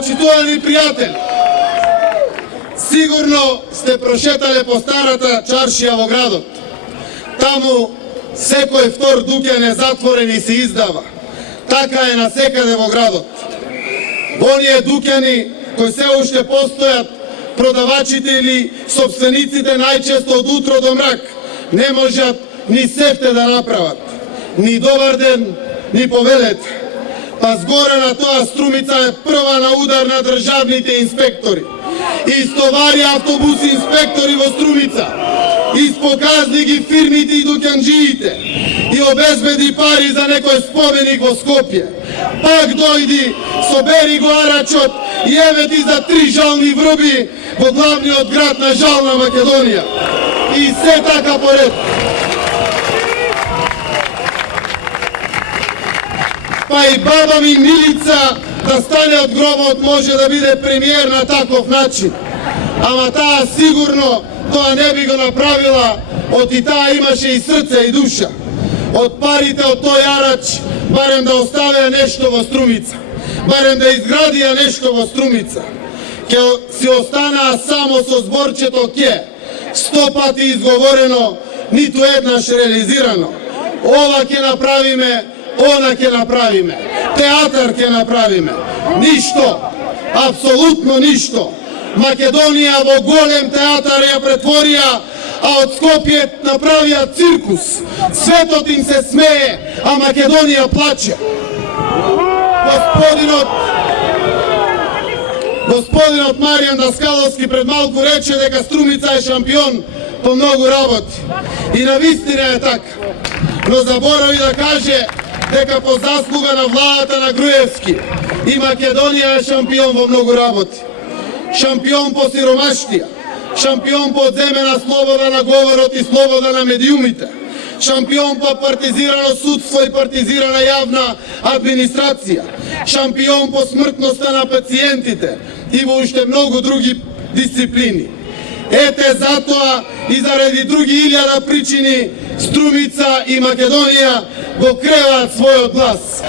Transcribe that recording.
Почитувани пријатели, сигурно сте прошетале по старата чаршија во градот. Таму секој втор дуќан е затворен и се издава. Така е насекаде во градот. Во оние дуќани кои се уште постојат, продавачите или собствениците најчесто од утро до мрак не можат ни сефте да направат, ни добар ден, ни повелете. Па згоре на тоа Струмица е прва на удар на државните инспектори. Истовари автобуси инспектори во Струмица, испоказни ги фирмите и дуќанџиите и обезбеди пари за некој споменик во Скопје. Пак дојди, собери го арачот и еве ти за 3 жални врби во главниот град на жална Македонија. И се така поред. Па и баба ми Милица да стане од гробот може да биде премиер на таков начин. Ама таа сигурно тоа не би го направила, од и таа имаше и срце и душа. Од парите од тој арач барем да оставеа нешто во Струмица, барем да изградија нешто во Струмица. Ке си останаа само со зборчето ке, 100 пати изговорено, ниту еднаш реализирано. Ова ќе направиме, она ќе направиме, театар ќе направиме. Ништо, апсолутно ништо. Македонија во голем театар ја претворија, а од Скопје направија циркус. Светот им се смее, а Македонија плаче. Господинот Маријан Даскаловски пред малку рече дека Струмица е шампион по многу работи. И навистина е така. Но заборави да каже дека по заслуга на владата на Груевски и Македонија е шампион во многу работи. Шампион по сиромаштија, шампион по одземена слобода на говорот и слобода на медиумите, шампион по партизирано судство и партизирана јавна администрација, шампион по смртноста на пациентите и во уште многу други дисциплини. Ете затоа и заради други илјада причини Струмица и Македонија го креваат својот глас.